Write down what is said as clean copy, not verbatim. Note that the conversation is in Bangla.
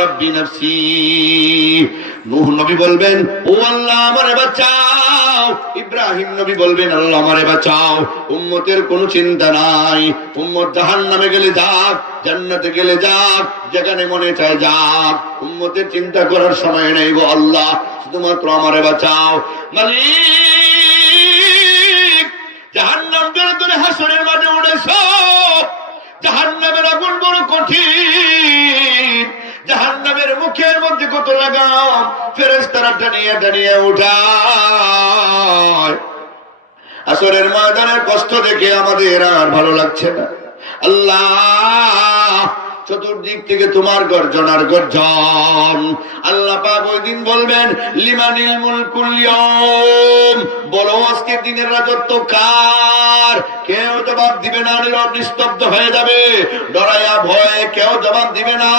রাব্বি নাফসি। নূহ নবী বলবেন, ও আল্লাহ আমারে বাঁচাও। ইব্রাহিম নবী বলবেন, আল্লাহ আমারে বাঁচাও। উম্মতের কোনো চিন্তা নাই, উম্মত জাহান্নামে গেলে যাক, জান্নাতে গেলে যাক, যেখানে মনে চায় যাক, উম্মতের চিন্তা করার সময় নেই গো আল্লাহ, শুধুমাত্র আমারে বাঁচাও। মালিক, জাহান্নাম ধরে ধরে হাসরের মাঠে উঠেছো। জাহান্নামের আগুন বড় কঠিন, জাহান্নামের মুখের মধ্যে কত লাগাম, ফেরেশতারা টানিয়ে টানিয়ে উঠায়। আসরের ময়দানের কষ্ট দেখে আমাদের আর ভালো লাগছে না। আল্লাহ, চতুর্দিক থেকে তোমার গর্জনার গর্জন। আল্লাহ পাক ওই দিন বলবেন, লিমানিল মুলকুল ইয়াউম, বলো আজকের দিনের রাজত্ব কার? কেউ জবাব দিবে না, নীরব নিস্তব্ধ হয়ে যাবে। ডরায়া ভয়ে কেউ জবাব দিবে না।